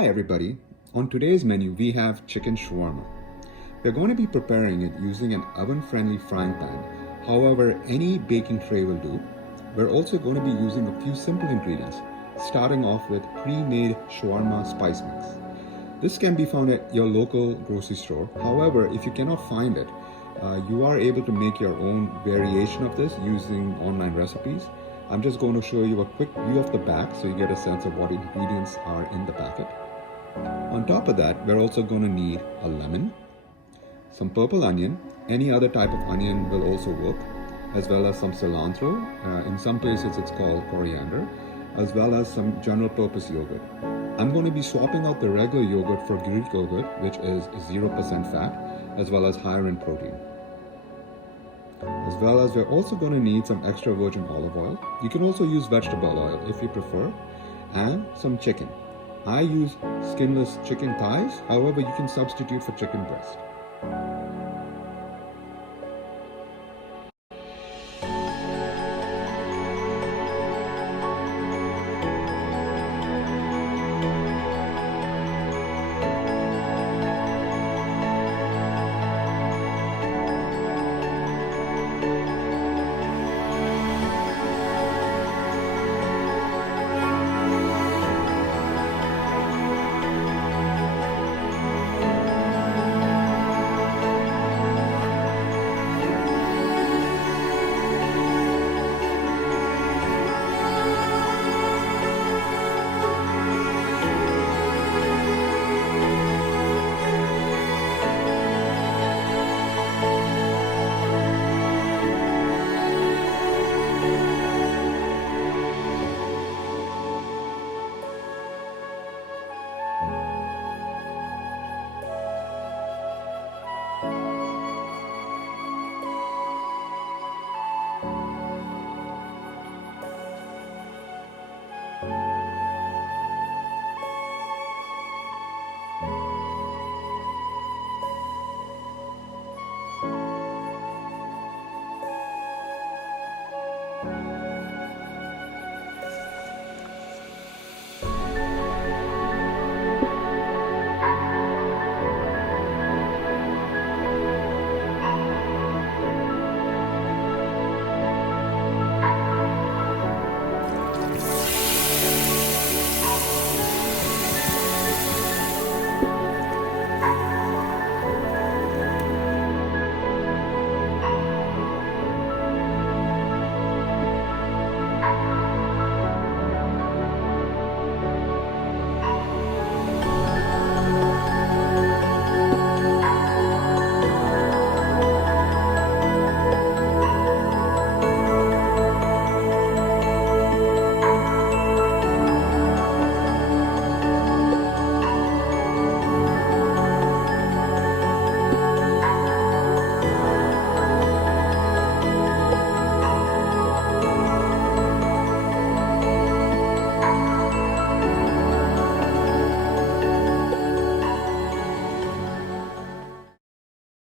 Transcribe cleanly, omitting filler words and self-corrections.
Hi everybody. On today's menu we have chicken shawarma. We're going to be preparing it using an oven-friendly frying pan. However, any baking tray will do. We're also going to be using a few simple ingredients, starting off with pre-made shawarma spice mix. This can be found at your local grocery store. However, if you cannot find it, you are able to make your own variation of this using online recipes. I'm just going to show you a quick view of the back so you get a sense of what ingredients are in the packet. On top of that, we're also going to need a lemon, some purple onion, any other type of onion will also work, as well as some cilantro, in some places it's called coriander, as well as some general purpose yogurt. I'm going to be swapping out the regular yogurt for Greek yogurt, which is 0% fat, as well as higher in protein. As well as we're also going to need some extra virgin olive oil. You can also use vegetable oil if you prefer, and some chicken. I use skinless chicken thighs, however you can substitute for chicken breast.